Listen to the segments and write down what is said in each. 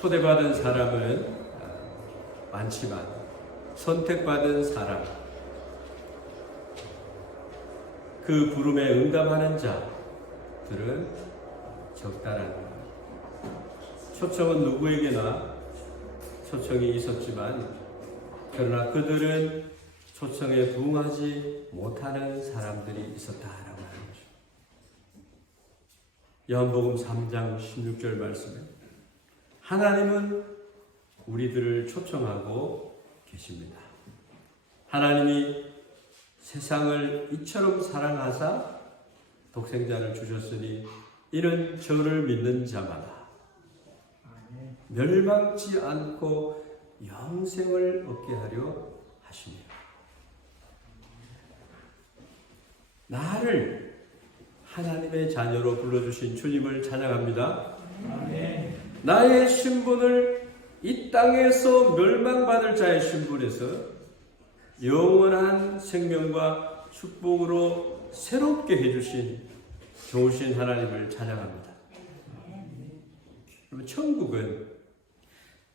초대받은 사람은 많지만 선택받은 사람, 그 부름에 응답하는 자들은 적다라는 거예요. 초청은 누구에게나 초청이 있었지만 그러나 그들은 초청에 부응하지 못하는 사람들이 있었다라고 하는 거죠. 요한복음 3장 16절 말씀에 하나님은 우리들을 초청하고 계십니다. 하나님이 세상을 이처럼 사랑하사 독생자를 주셨으니 이는 저를 믿는 자마다 멸망치 않고 영생을 얻게 하려 하십니다. 나를 하나님의 자녀로 불러주신 주님을 찬양합니다. 나의 신분을 이 땅에서 멸망받을 자의 신분에서 영원한 생명과 축복으로 새롭게 해주신 좋으신 하나님을 찬양합니다. 그러면 천국은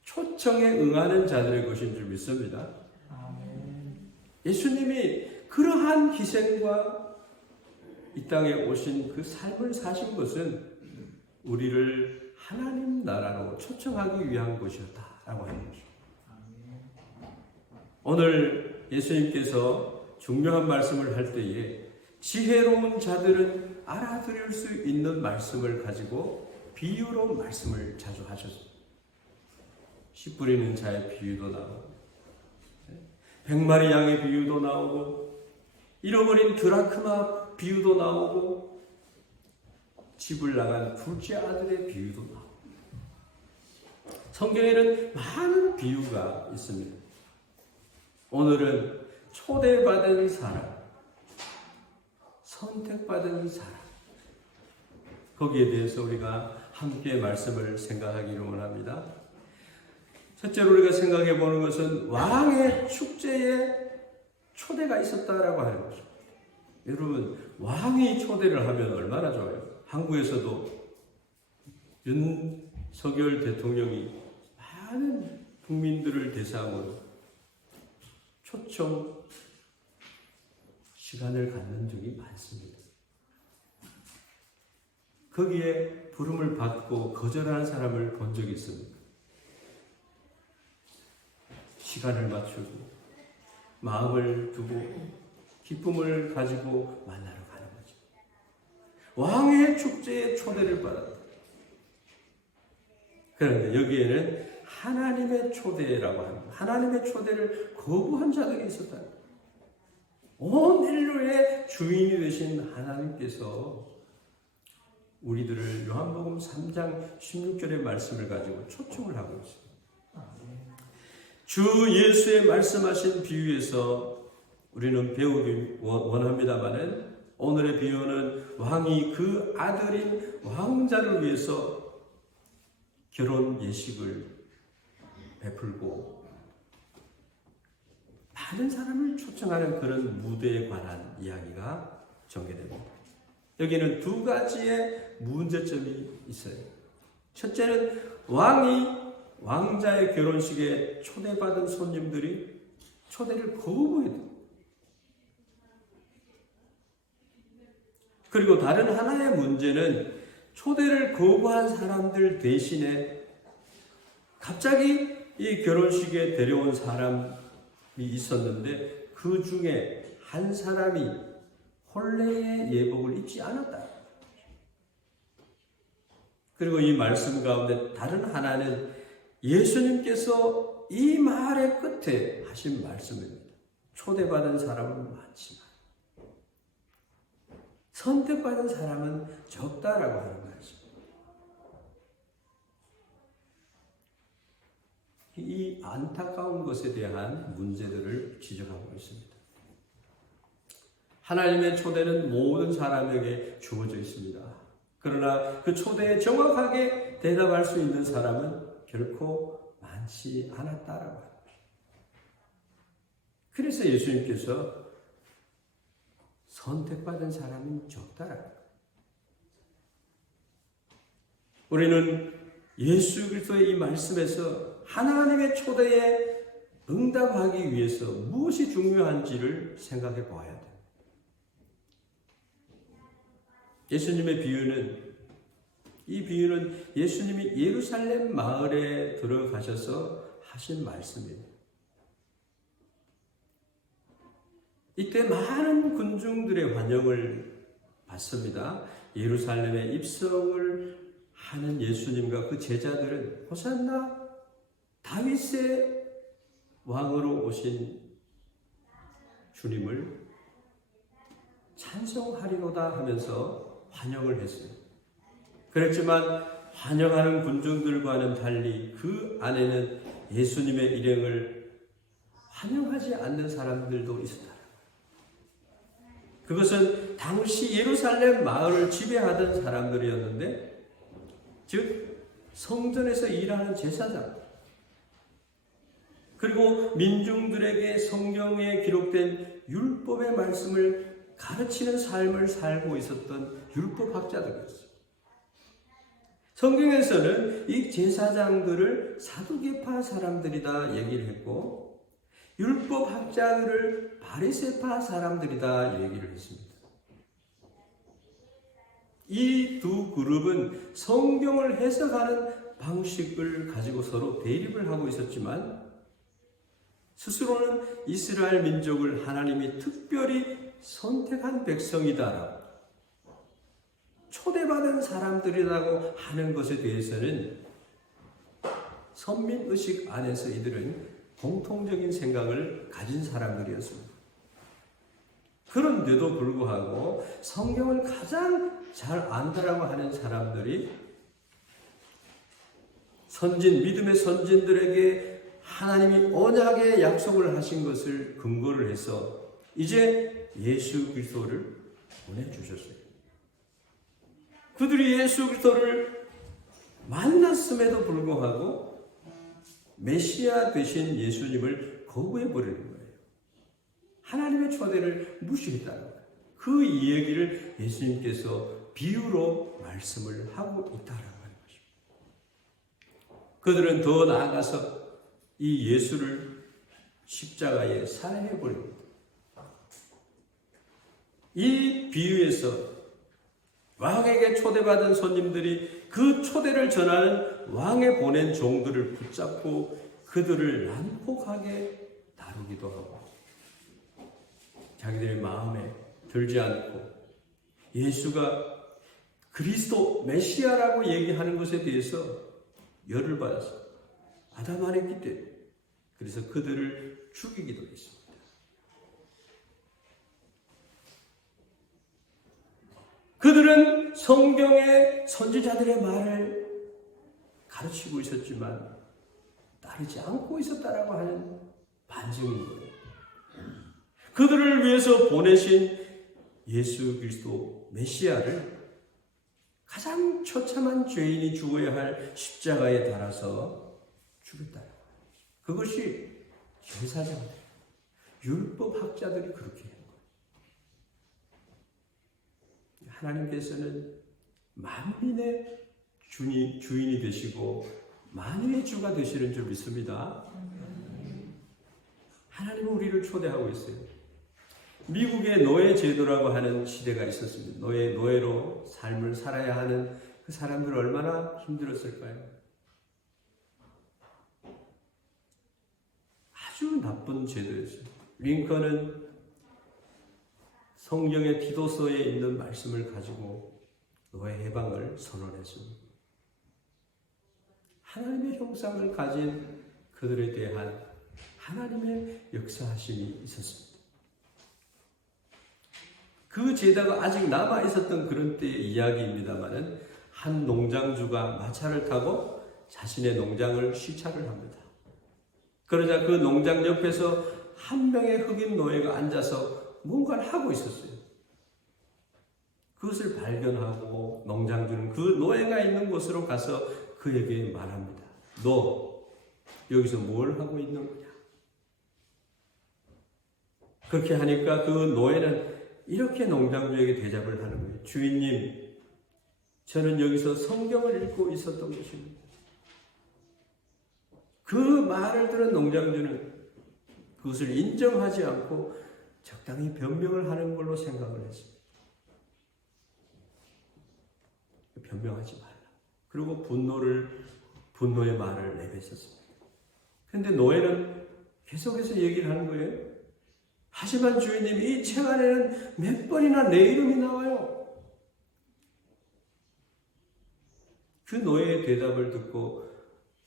초청에 응하는 자들의 것인 줄 믿습니다. 예수님이 그러한 희생과 이 땅에 오신 그 삶을 사신 것은 우리를 하나님 나라로 초청하기 위한 것이었다라고 하는 것입니다. 오늘 예수님께서 중요한 말씀을 할 때에 지혜로운 자들은 알아들을 수 있는 말씀을 가지고 비유로 말씀을 자주 하셨습니다. 씨 뿌리는 자의 비유도 나오고 100마리 양의 비유도 나오고 잃어버린 드라크마 비유도 나오고 집을 나간 둘째 아들의 비유도 나오고 성경에는 많은 비유가 있습니다. 오늘은 초대받은 사람, 선택받은 사람, 거기에 대해서 우리가 함께 말씀을 생각하기를 원합니다. 첫째로 우리가 생각해 보는 것은 왕의 축제에 초대가 있었다라고 하는 거죠. 여러분, 왕이 초대를 하면 얼마나 좋아요. 한국에서도 윤석열 대통령이 많은 국민들을 대상으로 초청 시간을 갖는 적이 많습니다. 거기에 부름을 받고 거절하는 사람을 본 적이 있습니다. 시간을 맞추고 마음을 두고 기쁨을 가지고 만나러 가는 거죠. 왕의 축제에 초대를 받았다. 그런데 여기에는 하나님의 초대라고 합니다. 하나님의 초대를 거부한 자들이 있었다. 온 인류의 주인이 되신 하나님께서 우리들을 요한복음 3장 16절의 말씀을 가지고 초청을 하고 있습니다. 주 예수의 말씀하신 비유에서 우리는 배우기 원합니다마는 오늘의 비유는 왕이 그 아들인 왕자를 위해서 결혼 예식을 베풀고 많은 사람을 초청하는 그런 무대에 관한 이야기가 전개됩니다. 여기는 두 가지의 문제점이 있어요. 첫째는 왕자의 결혼식에 초대받은 손님들이 초대를 거부해요. 그리고 다른 하나의 문제는 초대를 거부한 사람들 대신에 갑자기 이 결혼식에 데려온 사람이 있었는데 그 중에 한 사람이 혼례의 예복을 입지 않았다. 그리고 이 말씀 가운데 다른 하나는 예수님께서 이 말의 끝에 하신 말씀입니다. 초대받은 사람은 많지만 선택받은 사람은 적다라고 하는 말씀입니다. 이 안타까운 것에 대한 문제들을 지적하고 있습니다. 하나님의 초대는 모든 사람에게 주어져 있습니다. 그러나 그 초대에 정확하게 대답할 수 있는 사람은 결코 많지 않았다라고 합니다. 그래서 예수님께서 선택받은 사람은 적다라고 합니다. 우리는 예수 그리스도의 이 말씀에서 하나님의 초대에 응답하기 위해서 무엇이 중요한지를 생각해 보아야 돼요. 예수님의 이 비유는 예수님이 예루살렘 마을에 들어가셔서 하신 말씀이에요. 이때 많은 군중들의 환영을 받습니다. 예루살렘에 입성을 하는 예수님과 그 제자들은 호산나 다윗의 왕으로 오신 주님을 찬송하리로다 하면서 환영을 했어요. 그렇지만 환영하는 군중들과는 달리 그 안에는 예수님의 일행을 환영하지 않는 사람들도 있었다. 그것은 당시 예루살렘 마을을 지배하던 사람들이었는데, 즉 성전에서 일하는 제사장, 그리고 민중들에게 성경에 기록된 율법의 말씀을 가르치는 삶을 살고 있었던 율법학자들이었어요. 성경에서는 이 제사장들을 사두개파 사람들이다 얘기를 했고, 율법학자들을 바리새파 사람들이다 얘기를 했습니다. 이 두 그룹은 성경을 해석하는 방식을 가지고 서로 대립을 하고 있었지만, 스스로는 이스라엘 민족을 하나님이 특별히 선택한 백성이다라고, 초대받은 사람들이라고 하는 것에 대해서는 선민의식 안에서 이들은 공통적인 생각을 가진 사람들이었습니다. 그런데도 불구하고 성경을 가장 잘 안다라고 하는 사람들이 믿음의 선진들에게 하나님이 언약의 약속을 하신 것을 근거를 해서 이제 예수 그리스도를 보내주셨어요. 그들이 예수 그리스도를 만났음에도 불구하고 메시아 되신 예수님을 거부해버리는 거예요. 하나님의 초대를 무시했다는 거예요. 그 이야기를 예수님께서 비유로 말씀을 하고 있다는 것입니다. 그들은 더 나아가서 이 예수를 십자가에 살해해버립니다. 이 비유에서 왕에게 초대받은 손님들이 그 초대를 전하는 왕에 보낸 종들을 붙잡고 그들을 난폭하게 다루기도 하고, 자기들의 마음에 들지 않고 예수가 그리스도 메시아라고 얘기하는 것에 대해서 열을 받았습니다. 아담하랬기 때문에. 그래서 그들을 죽이기도 했습니다. 그들은 성경의 선지자들의 말을 가르치고 있었지만 따르지 않고 있었다라고 하는 반증인 거예요. 그들을 위해서 보내신 예수 그리스도 메시아를 가장 처참한 죄인이 죽어야 할 십자가에 달아서 죽였다는 거예요. 그것이 제사장들, 율법학자들이 그렇게 한 거예요. 하나님께서는 만민의 주인이 되시고 만유의 주가 되시는 줄 믿습니다. 하나님은 우리를 초대하고 있어요. 미국의 노예 제도라고 하는 시대가 있었습니다. 노예로 삶을 살아야 하는 그 사람들 얼마나 힘들었을까요? 아주 나쁜 제도였어요. 링컨은 성경의 디도서에 있는 말씀을 가지고 노예 해방을 선언했습니다. 하나님의 형상을 가진 그들에 대한 하나님의 역사하심이 있었습니다. 그 제도가 아직 남아 있었던 그런 때의 이야기입니다만은 한 농장주가 마차를 타고 자신의 농장을 시찰을 합니다. 그러자 그 농장 옆에서 한 명의 흑인 노예가 앉아서 뭔가를 하고 있었어요. 그것을 발견하고 농장주는 그 노예가 있는 곳으로 가서 그에게 말합니다. 너 여기서 뭘 하고 있는 거냐? 그렇게 하니까 그 노예는 이렇게 농장주에게 대답을 하는 거예요. 주인님, 저는 여기서 성경을 읽고 있었던 것입니다. 그 말을 들은 농장주는 그것을 인정하지 않고 적당히 변명을 하는 걸로 생각을 했습니다. 변명하지 말라. 그리고 분노의 말을 내뱉었습니다. 그런데 노예는 계속해서 얘기를 하는 거예요. 하지만 주인님, 이 책 안에는 몇 번이나 내 이름이 나와요. 그 노예의 대답을 듣고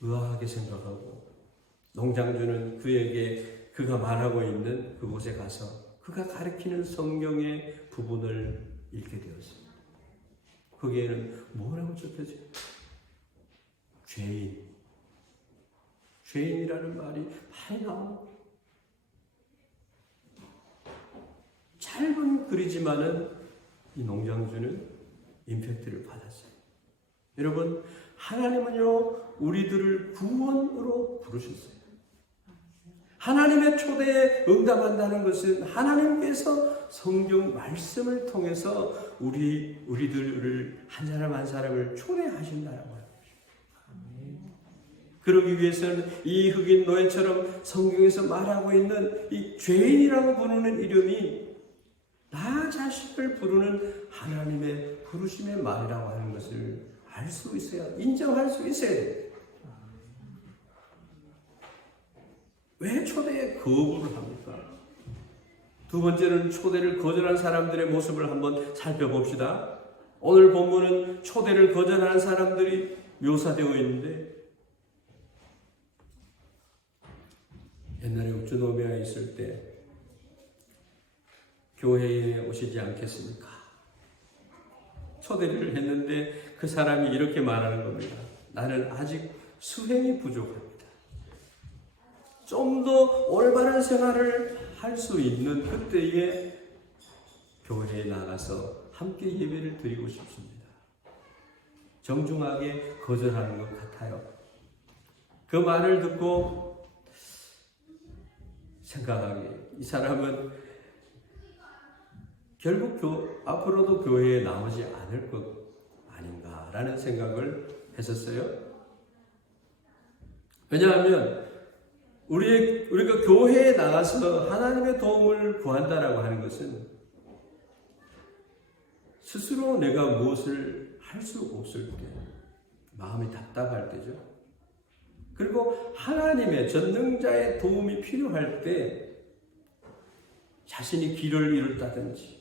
의아하게 생각하고 농장주는 그에게 그가 말하고 있는 그곳에 가서 그가 가르치는 성경의 부분을 읽게 되었습니다. 거기에는 뭐라고 적혀져요? 죄인이라는 말이 많이 나와요. 짧은 글이지만은 이 농장주는 임팩트를 받았어요. 여러분, 하나님은요, 우리들을 구원으로 부르셨어요. 하나님의 초대에 응답한다는 것은 하나님께서 성경 말씀을 통해서 우리들을 한 사람 한 사람을 초대하신다라고 하는 것입니다. 그러기 위해서는 이 흑인 노예처럼 성경에서 말하고 있는 이 죄인이라고 부르는 이름이 나 자신을 부르는 하나님의 부르심의 말이라고 하는 것을 알 수 있어야, 인정할 수 있어야 돼요. 왜 초대에 거부를 합니까? 두 번째는 초대를 거절한 사람들의 모습을 한번 살펴봅시다. 오늘 본문은 초대를 거절하는 사람들이 묘사되어 있는데, 옛날에 옥주노미가 있을 때 교회에 오시지 않겠습니까? 초대를 했는데 그 사람이 이렇게 말하는 겁니다. 나는 아직 수행이 부족합니다. 좀 더 올바른 생활을 할 수 있는 그때에 교회에 나가서 함께 예배를 드리고 싶습니다. 정중하게 거절하는 것 같아요. 그 말을 듣고 생각하기에 이 사람은 결국 앞으로도 교회에 나오지 않을 것 아닌가라는 생각을 했었어요. 왜냐하면 우리가 교회에 나가서 하나님의 도움을 구한다라고 하는 것은 스스로 내가 무엇을 할 수 없을 때, 마음이 답답할 때죠. 그리고 하나님의 전능자의 도움이 필요할 때 자신이 길을 잃었다든지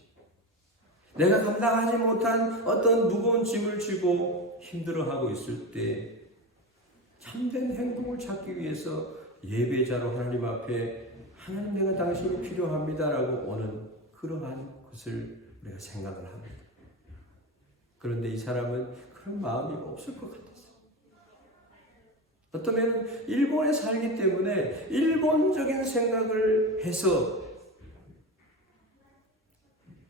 내가 감당하지 못한 어떤 무거운 짐을 지고 힘들어하고 있을 때 참된 행복을 찾기 위해서 예배자로 하나님 앞에 하나님 내가 당신이 필요합니다라고 오는 그러한 것을 우리가 생각을 합니다. 그런데 이 사람은 그런 마음이 없을 것 같았어요. 어쩌면 일본에 살기 때문에 일본적인 생각을 해서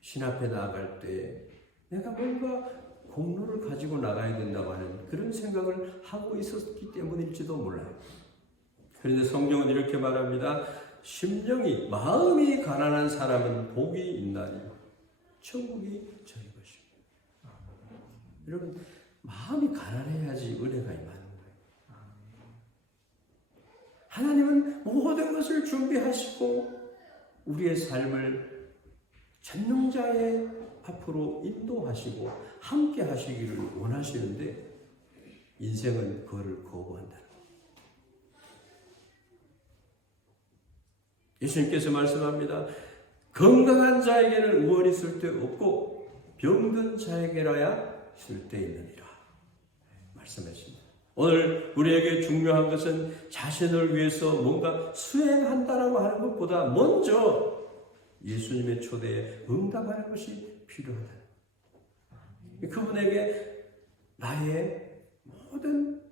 신 앞에 나아갈 때 내가 뭔가 공로를 가지고 나가야 된다고 하는 그런 생각을 하고 있었기 때문일지도 몰라요. 그런데 성경은 이렇게 말합니다. 심령이, 마음이 가난한 사람은 복이 있나니 천국이 저희 것입니다. 여러분, 마음이 가난해야지 은혜가 임하는 거예요. 하나님은 모든 것을 준비하시고 우리의 삶을 전능자의 앞으로 인도하시고 함께 하시기를 원하시는데 인생은 그거를 거부한다는 거예요. 예수님께서 말씀합니다. 건강한 자에게는 의원이 쓸데없고 병든 자에게라야 쓸데있느니라 말씀하십니다. 오늘 우리에게 중요한 것은 자신을 위해서 뭔가 수행한다라고 하는 것보다 먼저 예수님의 초대에 응답하는 것이 필요하다. 그분에게 나의 모든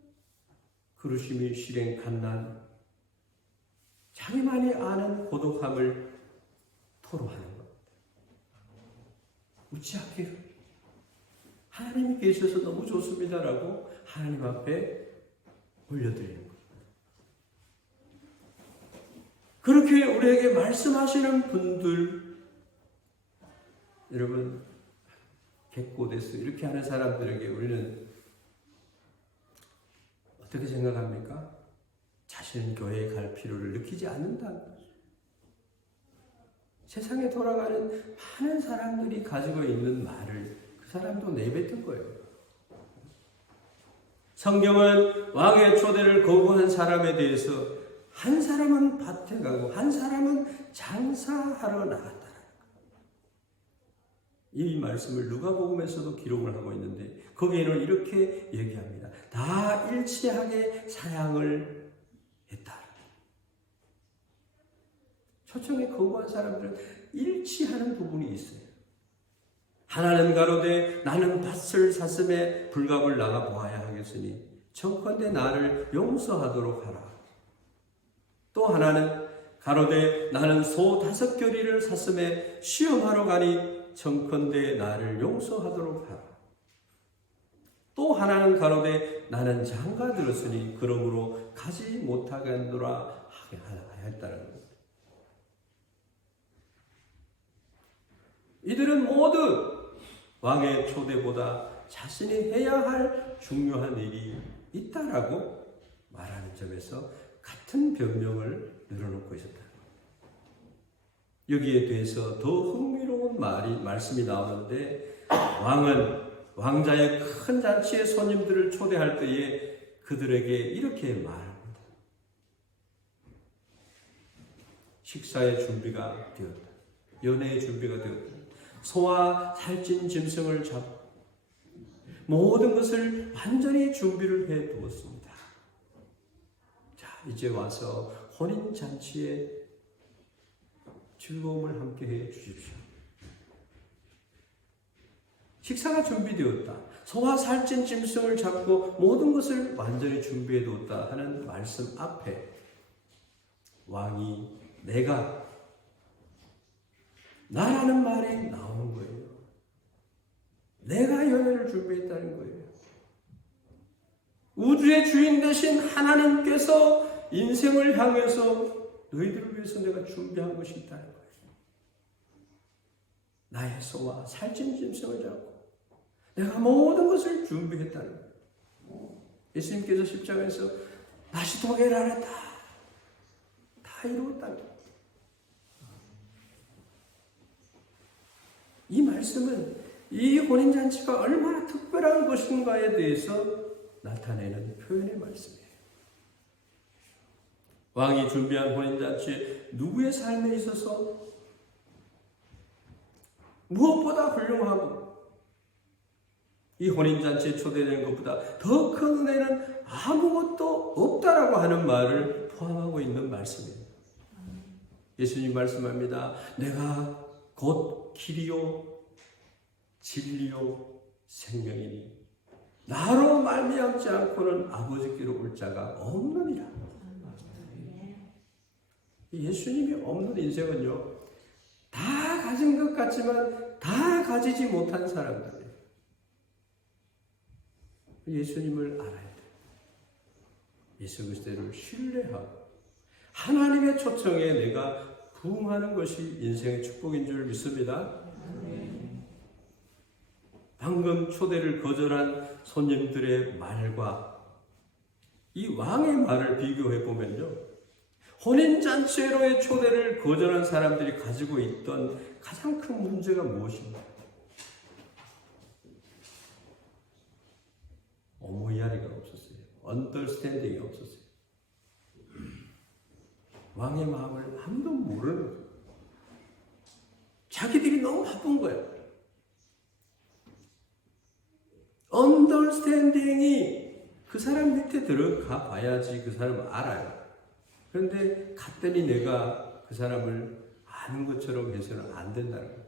그루심이 실행 갓난 자기만이 아는 고독함을 토로하는 것. 웃지 않게 하나님이 계셔서 너무 좋습니다라고 하나님 앞에 올려드리는 것. 그렇게 우리에게 말씀하시는 분들, 여러분, 객고데스 이렇게 하는 사람들에게 우리는 어떻게 생각합니까? 다시는 교회에 갈 필요를 느끼지 않는다는 거죠. 세상에 돌아가는 많은 사람들이 가지고 있는 말을 그 사람도 내뱉은 거예요. 성경은 왕의 초대를 거부한 사람에 대해서 한 사람은 밭에 가고 한 사람은 장사하러 나갔다. 이 말씀을 누가복음에서도 기록을 하고 있는데 거기에는 이렇게 얘기합니다. 다 일치하게 사양을 했다. 초청에 거부한 사람들은 일치하는 부분이 있어요. 하나는 가로되 나는 밭을 샀음에 불갑을 나가 보아야 하겠으니 청컨대 나를 용서하도록 하라. 또 하나는 가로되 나는 소 5겨리를 샀음에 시험하러 가니 청컨대 나를 용서하도록 하라. 또 하나는 가로되 나는 장가 들었으니 그러므로 가지 못하겠노라 하게 하였다는 겁니다. 이들은 모두 왕의 초대보다 자신이 해야 할 중요한 일이 있다라고 말하는 점에서 같은 변명을 늘어놓고 있었다. 여기에 대해서 더 흥미로운 말씀이 나오는데 왕은 왕자의 큰 잔치에 손님들을 초대할 때에 그들에게 이렇게 말합니다. 식사의 준비가 되었다. 연회의 준비가 되었다. 소와 살찐 짐승을 잡고 모든 것을 완전히 준비를 해 두었습니다. 자, 이제 와서 혼인잔치에 즐거움을 함께 해 주십시오. 식사가 준비되었다. 소와 살찐 짐승을 잡고 모든 것을 완전히 준비해 두었다 하는 말씀 앞에 왕이 내가 나라는 말이 나오는 거예요. 내가 연회를 준비했다는 거예요. 우주의 주인 되신 하나님께서 인생을 향해서 너희들을 위해서 내가 준비한 것이 있다는 거예요. 나의 소와 살찐 짐승을 잡고 내가 모든 것을 준비했다는 거예요. 예수님께서 십자가에서 다시 도개를 하였다. 다 이루었다는 거예요. 이 말씀은 이 혼인잔치가 얼마나 특별한 것인가에 대해서 나타내는 표현의 말씀이에요. 왕이 준비한 혼인잔치 누구의 삶에 있어서 무엇보다 훌륭하고 이 혼인잔치에 초대된 것보다 더 큰 은혜는 아무것도 없다라고 하는 말을 포함하고 있는 말씀이에요. 예수님 말씀합니다. 내가 곧 길이요 진리요 생명이니 나로 말미암지 않고는 아버지께로 올 자가 없느니라. 예수님이 없는 인생은요 다 가진 것 같지만 다 가지지 못한 사람들이에요. 예수님을 알아야 돼요. 예수 그리스도를 신뢰하고 하나님의 초청에 내가 부응하는 것이 인생의 축복인 줄 믿습니다. 방금 초대를 거절한 손님들의 말과 이 왕의 말을 비교해 보면요. 혼인잔치로의 초대를 거절한 사람들이 가지고 있던 가장 큰 문제가 무엇인가? 어머이야리가 없었어요. 언더스탠딩이 없었어요. 왕의 마음을 아무도 모르는 거예요. 자기들이 너무 바쁜 거예요. 언더스탠딩이 그 사람 밑에 들어가 봐야지 그 사람을 알아요. 그런데 갔더니 내가 그 사람을 아는 것처럼 해서는 안 된다는 거예요.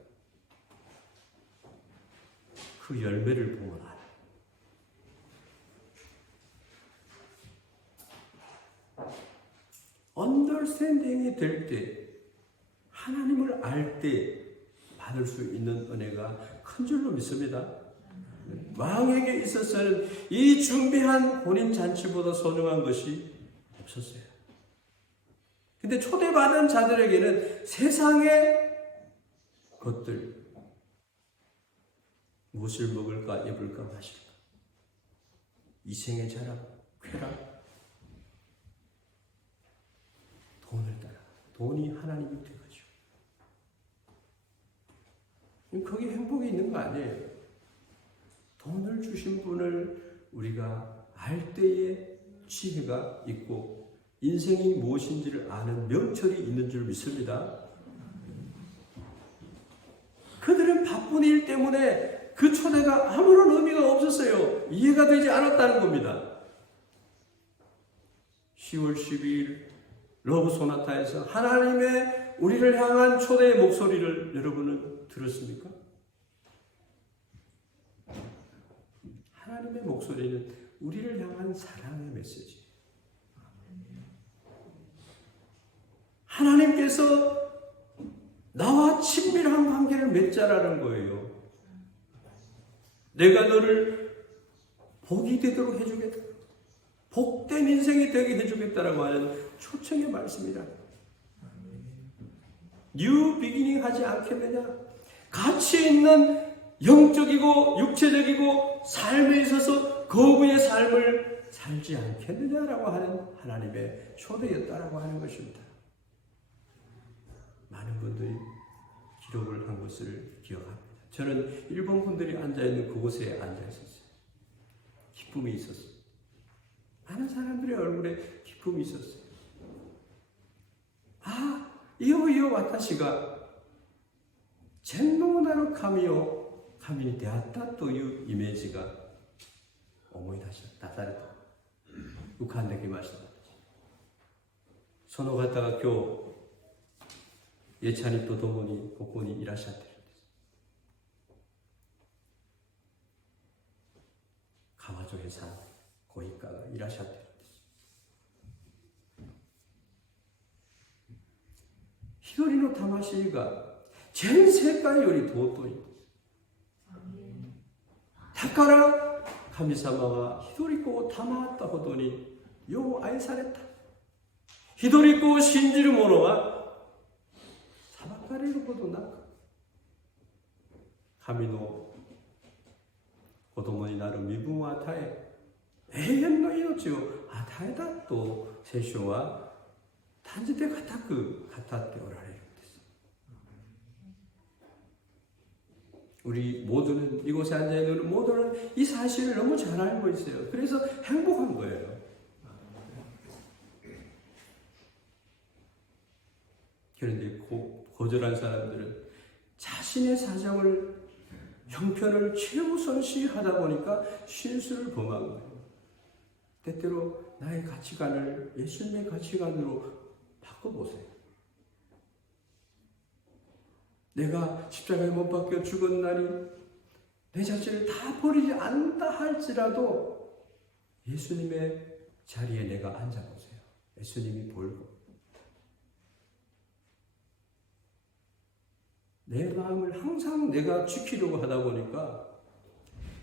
그 열매를 보면 알아요. 언더스탠딩이 될 때, 하나님을 알 때 받을 수 있는 은혜가 큰 줄로 믿습니다. 왕에게 있어서는 이 준비한 혼인잔치보다 소중한 것이 없었어요. 근데 초대받은 자들에게는 세상의 것들, 무엇을 먹을까, 입을까, 마실까, 이생의 자랑, 쾌락, 돈이 하나님이 되거죠. 거기 행복이 있는 거 아니에요. 돈을 주신 분을 우리가 알 때에 지혜가 있고 인생이 무엇인지를 아는 명철이 있는 줄 믿습니다. 그들은 바쁜 일 때문에 그 초대가 아무런 의미가 없었어요. 이해가 되지 않았다는 겁니다. 10월 12일 러브 소나타에서 하나님의 우리를 향한 초대의 목소리를 여러분은 들었습니까? 하나님의 목소리는 우리를 향한 사랑의 메시지. 하나님께서 나와 친밀한 관계를 맺자라는 거예요. 내가 너를 복이 되도록 해주겠다. 복된 인생이 되게 해주겠다라고 하는 초청의 말씀이라. 뉴 비기닝 하지 않겠느냐? 가치 있는 영적이고 육체적이고 삶에 있어서 거부의 삶을 살지 않겠느냐라고 하는 하나님의 초대였다라고 하는 것입니다. 많은 분들이 기록을 한 것을 기억합니다. 저는 일본 분들이 앉아있는 그곳에 앉아있었어요. 기쁨이 있었어요. 많은 사람들의 얼굴에 기쁨이 있었어요. 아, 이요 와타시가 젠노나로 카미요 카미니 데았다というイメージが思い出された浮かんできました。その方が今日예찬이と共にここにいらっしゃっているんです。川添さんご一家がいらっしゃっているんです。一人の魂が全世界より尊いんです。だから神様は一人子を賜ったほどによう愛された。一人子を信じる者は裁かれることなく神の子供になる身分を与え永遠の命を与えたと聖書は断じて固く語っておられるんです。우리 모두는 이곳에 앉아있는 모두는 이 사실을 너무 잘 알고 있어요. 그래서 행복한 거예요. 그런데 거절한 사람들은 자신의 사정을 형편을 최우선시하다 보니까 실수를 범한 거예요. 때때로 나의 가치관을 예수님의 가치관으로 바꿔보세요. 내가 십자가에 못 박혀 죽은 날이 내 자신을 다 버리지 않는다 할지라도 예수님의 자리에 내가 앉아보세요. 예수님이 볼고 내 마음을 항상 내가 지키려고 하다 보니까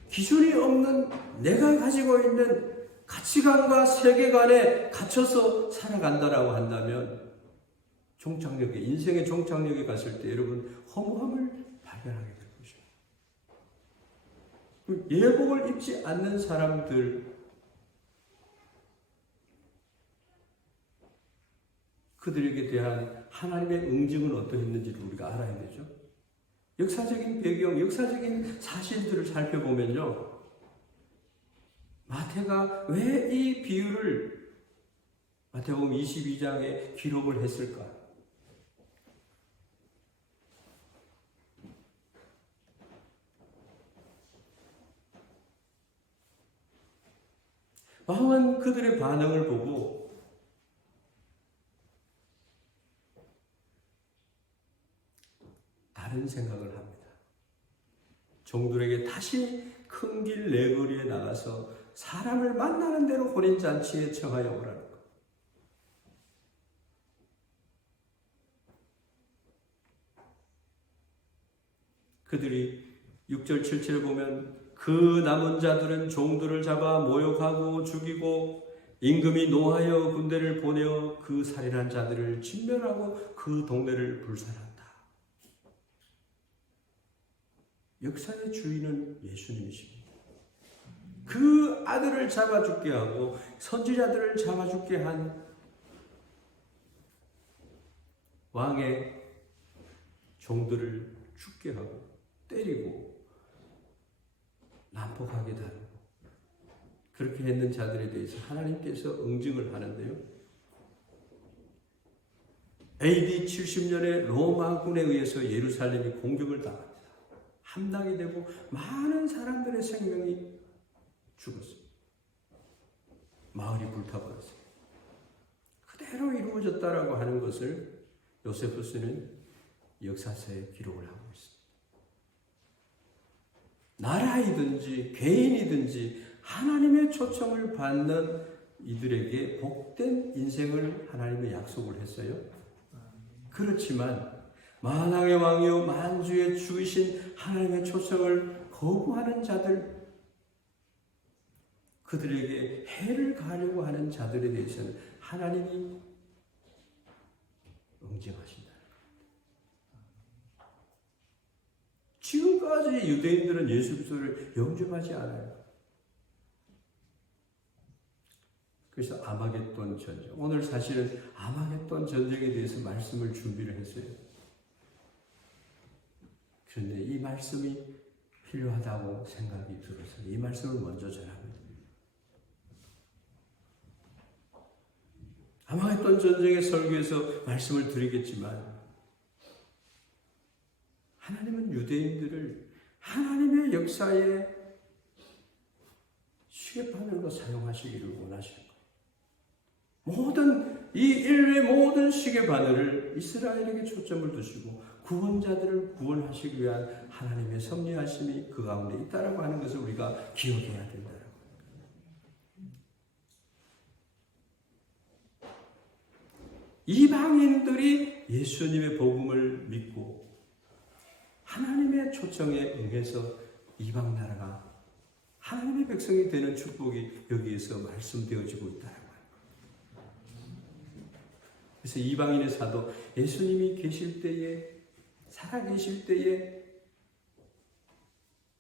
기준이 없는 내가 가지고 있는 가치관과 세계관에 gat혀서 살아간다라고 한다면 종착역에 인생의 종착역에 갔을 때 여러분 허무함을 발견하게 될 것입니다. 예복을 입지 않는 사람들 그들에게 대한 하나님의 응징은 어떠했는지를 우리가 알아야 되죠. 역사적인 배경, 역사적인 사실들을 살펴보면요. 마태가 왜 이 비유를 마태복음 22장에 기록을 했을까? 왕은 그들의 반응을 보고 다른 생각을 합니다. 종들에게 다시 큰 길 내거리에 나가서 사람을 만나는 대로 혼인잔치에 청하여 오라는 것. 그들이 6절 7절 보면 그 남은 자들은 종들을 잡아 모욕하고 죽이고 임금이 노하여 군대를 보내어 그 살인한 자들을 진멸하고 그 동네를 불살한다. 역사의 주인은 예수님이십니다. 그 아들을 잡아 죽게 하고 선지자들을 잡아 죽게 한 왕의 종들을 죽게 하고 때리고 난폭하게 다루고 그렇게 했는 자들에 대해서 하나님께서 응징을 하는데요. AD 70년에 로마군에 의해서 예루살렘이 공격을 당합니다. 함락이 되고 많은 사람들의 생명이 죽었습니다. 마을이 불타버렸어요. 그대로 이루어졌다라고 하는 것을 요세푸스는 역사서에 기록을 하고 있습니다. 나라이든지 개인이든지 하나님의 초청을 받는 이들에게 복된 인생을 하나님의 약속을 했어요. 그렇지만 만왕의 왕이요 만주의 주이신 하나님의 초청을 거부하는 자들, 그들에게 해를 가려고 하는 자들에 대해서는 하나님이 응징하신다. 지금까지 유대인들은 예수 그리스도를 영접하지 않아요. 그래서 아마겟돈 전쟁, 오늘 사실은 아마겟돈 전쟁에 대해서 말씀을 준비를 했어요. 그런데 이 말씀이 필요하다고 생각이 들어서 이 말씀을 먼저 전합니다. 아마겟돈 전쟁의 설교에서 말씀을 드리겠지만 하나님은 유대인들을 하나님의 역사에 시계바늘로 사용하시기를 원하시는 거예요. 모든 이 인류의 모든 시계바늘을 이스라엘에게 초점을 두시고 구원자들을 구원하시기 위한 하나님의 섭리하심이 그 가운데 있다라고 하는 것을 우리가 기억해야 된다라고. 이방인들이 예수님의 복음을 믿고 하나님의 초청에 응해서 이방 나라가 하나님의 백성이 되는 축복이 여기에서 말씀되어지고 있다라고 합니다. 그래서 이방인의 사도 예수님이 계실 때에 살아 계실 때에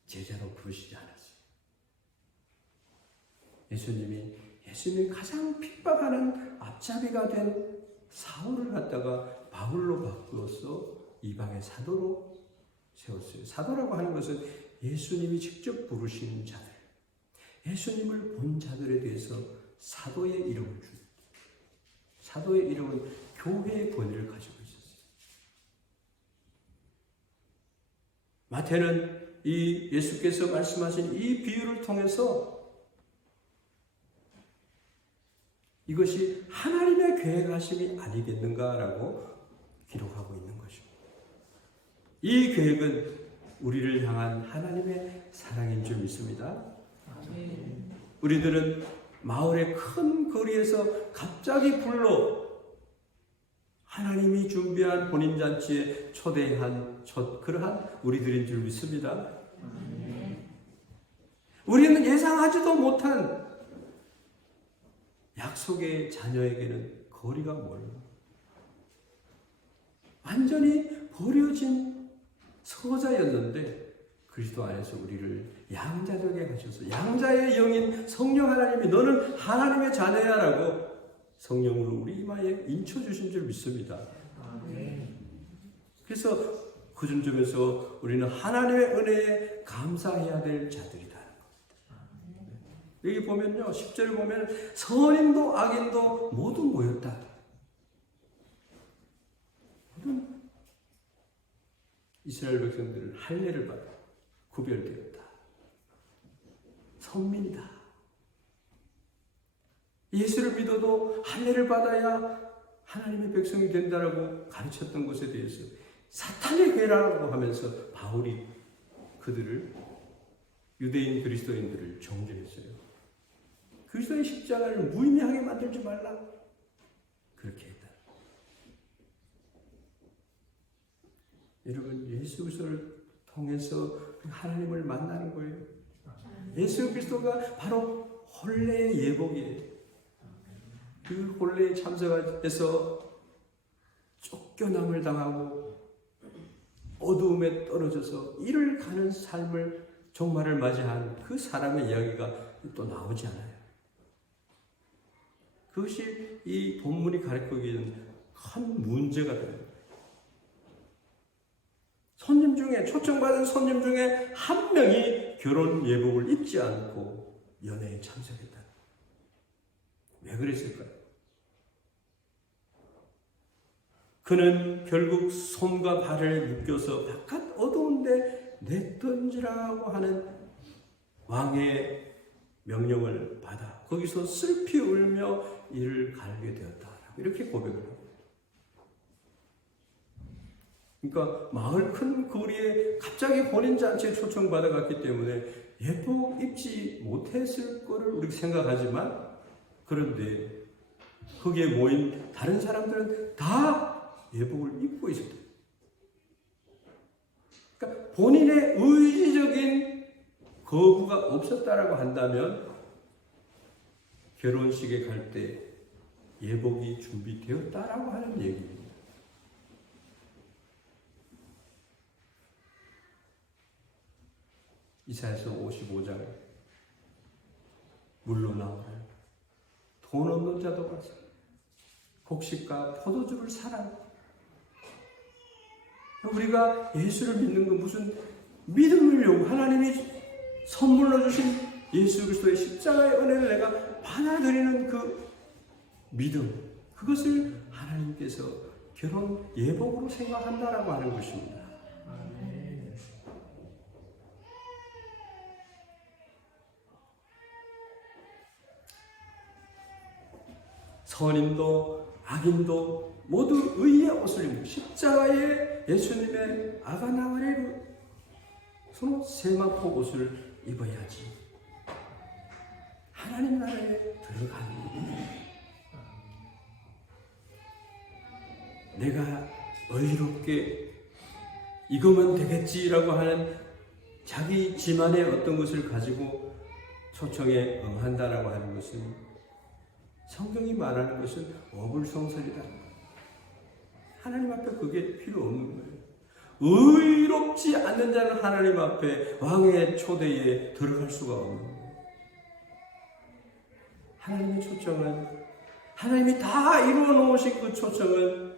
제자로 부르시지 않았어요. 예수님이 가장 핍박하는 앞잡이가 된 사울을 갖다가 바울로 바꾸어서 이방의 사도로 세웠어요. 사도라고 하는 것은 예수님이 직접 부르시는 자들, 예수님을 본 자들에 대해서 사도의 이름을 줍니다. 사도의 이름은 교회의 권위를 가지고 있었어요. 마태는 이 예수께서 말씀하신 이 비유를 통해서 이것이 하나님의 계획하심이 아니겠는가라고 기록하고 있는 것입니다. 이 계획은 우리를 향한 하나님의 사랑인 줄 믿습니다. 우리들은 마을의 큰 거리에서 갑자기 불러 하나님이 준비한 혼인잔치에 초대한 그러한 우리들인 줄 믿습니다. 우리는 예상하지도 못한 약속의 자녀에게는 거리가 멀고 완전히 버려진 서자였는데 그리스도 안에서 우리를 양자되게 하셔서 양자의 영인 성령 하나님이 너는 하나님의 자녀야라고 성령으로 우리 이마에 인쳐주신 줄 믿습니다. 그래서 그 점에서 우리는 하나님의 은혜에 감사해야 될 자들이다. 여기 보면요, 10절을 보면 선인도 악인도 모두 모였다. 모든 이스라엘 백성들은 할례를 받아 구별되었다. 선민이다. 예수를 믿어도 할례를 받아야 하나님의 백성이 된다라고 가르쳤던 것에 대해서 사탄의 괴라고 하면서 바울이 그들을 유대인 그리스도인들을 정죄했어요. 그리스도의 십자가를 무의미하게 만들지 말라. 그렇게 했다. 여러분, 예수 그리스도를 통해서 하나님을 만나는 거예요. 예수 그리스도가 바로 혼례의 예복이에요. 그 혼례에 참석해서 쫓겨남을 당하고 어두움에 떨어져서 이를 가는 삶을 종말을 맞이한 그 사람의 이야기가 또 나오지 않아요. 그것이 이 본문이 가르치고 있는 큰 문제가 됩니다. 중에, 초청받은 손님 중에 한 명이 결혼 예복을 입지 않고 연회에 참석했다. 왜 그랬을까요? 그는 결국 손과 발을 묶여서 바깥 어두운데 내던지라고 하는 왕의 명령을 받아 거기서 슬피 울며 이를 갈게 되었다. 이렇게 고백을 합니다. 그러니까 마을 큰 거리에 갑자기 혼인잔치에 초청받아갔기 때문에 예복 입지 못했을 거를 우리가 생각하지만, 그런데 거기에 모인 다른 사람들은 다 예복을 입고 있었다. 그러니까 본인의 의지적인 거부가 없었다라고 한다면 결혼식에 갈 때 예복이 준비되었다라고 하는 얘기입니다. 이사야서 55장에 물로 나오라. 돈 없는 자도 가서 곡식과 포도주를 사라. 우리가 예수를 믿는 건 무슨 믿음을 요구, 하나님이 선물로 주신 예수 그리스도의 십자가의 은혜를 내가 받아들이는 그 믿음, 그것을 하나님께서 결혼 예복으로 생각한다라고 하는 것입니다. 선인도 악인도 모두 의의 옷을 입고 십자가의 예수님의 아가나와리로 서로 세마포 옷을 입어야지 하나님 나라에 들어가는 겁니다. 내가 의롭게 이거면 되겠지라고 하는 자기 지만의 어떤 것을 가지고 초청에 응한다라고 하는 것은, 성경이 말하는 것은 어불성설이다. 하나님 앞에 그게 필요 없는 거예요. 의롭지 않는 자는 하나님 앞에 왕의 초대에 들어갈 수가 없는 거예요. 하나님의 초청은, 하나님이 다 이루어 놓으신 그 초청은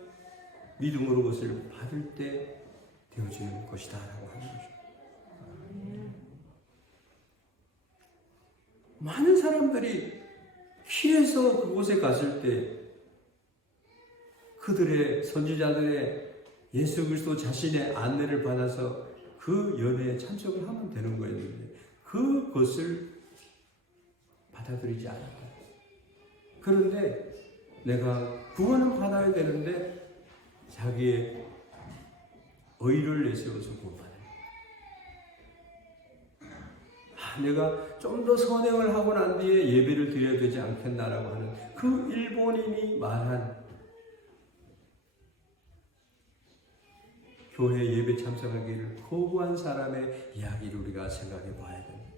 믿음으로 그것을 받을 때 되어지는 것이다 라고 하는 거죠. 많은 사람들이 피해서 그곳에 갔을 때 그들의 선지자들의 예수 그리스도 자신의 안내를 받아서 그 연회에 참석을 하면 되는 거였는데 그것을 받아들이지 않았다. 그런데 내가 구원은 받아야 되는데 자기의 의를 내세워서 구원받아요. 내가 좀 더 선행을 하고 난 뒤에 예배를 드려야 되지 않겠나라고 하는 그 일본인이 말한 교회 예배 참석하기를 거부한 사람의 이야기를 우리가 생각해 봐야 됩니다.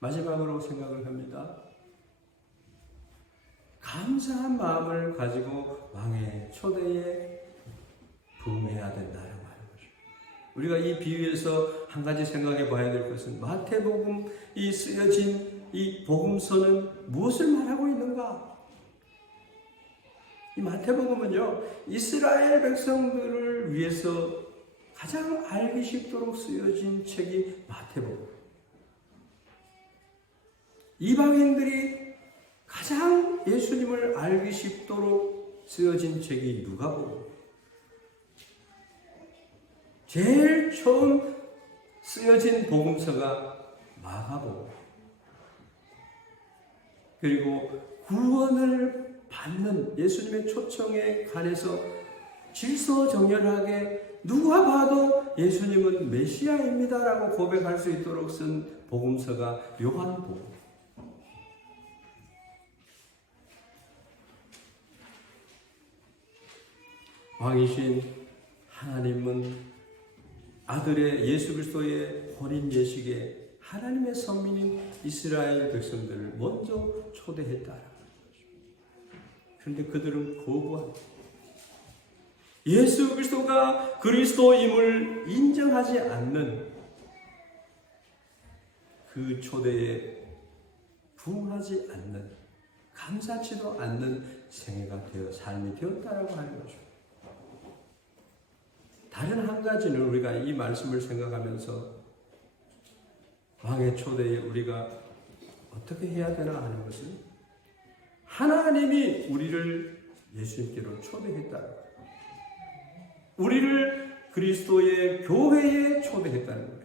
마지막으로 생각을 합니다. 감사한 마음을 가지고 왕의 초대에 부응해야 된다라고 하는 것입니다. 우리가 이 비유에서 한 가지 생각해 봐야 될 것은, 마태복음이 쓰여진 이 복음서는 무엇을 말하고 있는가? 이 마태복음은요, 이스라엘 백성들을 위해서 가장 알기 쉽도록 쓰여진 책이 마태복음. 이방인들이 가장 예수님을 알기 쉽도록 쓰여진 책이 누가복음. 제일 처음 쓰여진 복음서가 마가복음. 그리고 구원을 받는 예수님의 초청에 관해서 질서정연하게 누가 봐도 예수님은 메시아입니다라고 고백할 수 있도록 쓴 복음서가 요한복음. 왕이신 하나님은 아들의 예수 그리스도의 혼인 예식에 하나님의 선민인 이스라엘 백성들을 먼저 초대했다. 그런데 그들은 거부한, 예수 그리스도가 그리스도임을 인정하지 않는 그 초대에 부응하지 않는, 감사치도 않는 생애가 되어 삶이 되었다라고 하는 거죠. 다른 한 가지는 우리가 이 말씀을 생각하면서 왕의 초대에 우리가 어떻게 해야 되나 하는 것은 하나님이 우리를 예수님께로 초대했다. 우리를 그리스도의 교회에 초대했다는 거예요.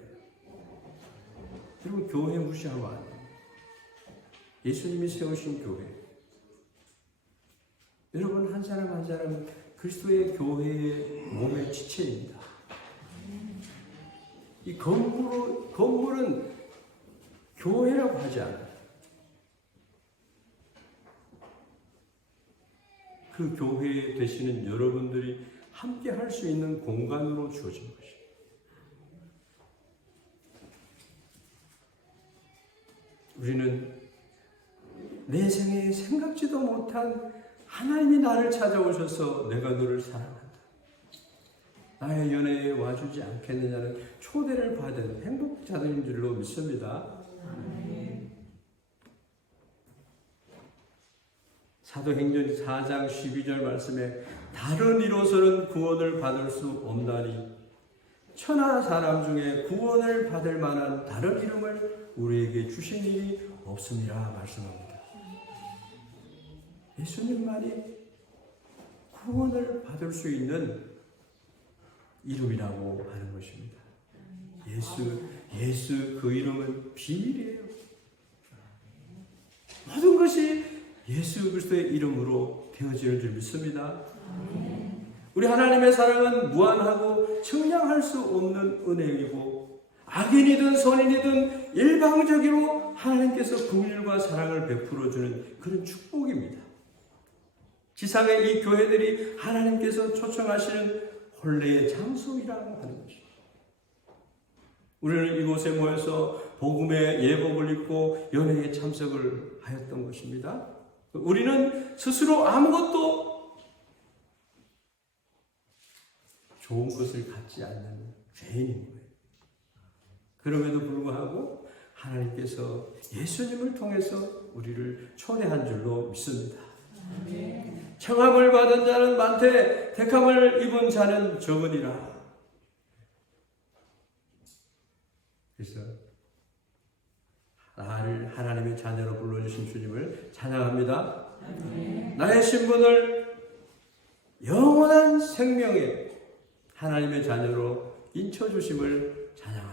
여러분, 교회 무시하면 안 돼요. 예수님이 세우신 교회. 여러분, 한 사람 한 사람 그리스도의 교회의 몸의 지체입니다. 이 건물은 교회라고 하지 않아요. 그 교회에 되시는 여러분들이 함께 할 수 있는 공간으로 주어진 것이에요. 우리는 내 생에 생각지도 못한 하나님이 나를 찾아오셔서 내가 너를 사랑한다, 나의 연애에 와주지 않겠느냐는 초대를 받은 행복자들인 줄로 믿습니다. 사도행전 4장 12절 말씀에 다른 이로서는 구원을 받을 수 없나니 천하 사람 중에 구원을 받을 만한 다른 이름을 우리에게 주신 일이 없음이라 말씀합니다. 예수님만이 구원을 받을 수 있는 이름이라고 하는 것입니다. 예수 그 이름은 비밀이에요. 모든 것이 예수 그리스도의 이름으로 되어지는 줄 믿습니다. 우리 하나님의 사랑은 무한하고 측량할 수 없는 은혜이고 악인이든 선인이든 일방적으로 하나님께서 긍휼과 사랑을 베풀어주는 그런 축복입니다. 지상의 이 교회들이 하나님께서 초청하시는 혼례의 장소이라고 하는 것입니다. 우리는 이곳에 모여서 복음의 예복을 입고 연회에 참석을 하였던 것입니다. 우리는 스스로 아무것도 좋은 것을 갖지 않는 죄인인 거예요. 그럼에도 불구하고 하나님께서 예수님을 통해서 우리를 초대한 줄로 믿습니다. 청함을 받은 자는 많되 택함을 입은 자는 적으니라. 그래서 나를 하나님의 자녀로 불러주신 주님을 찬양합니다. 나의 신분을 영원한 생명의 하나님의 자녀로 인쳐주심을 찬양합니다.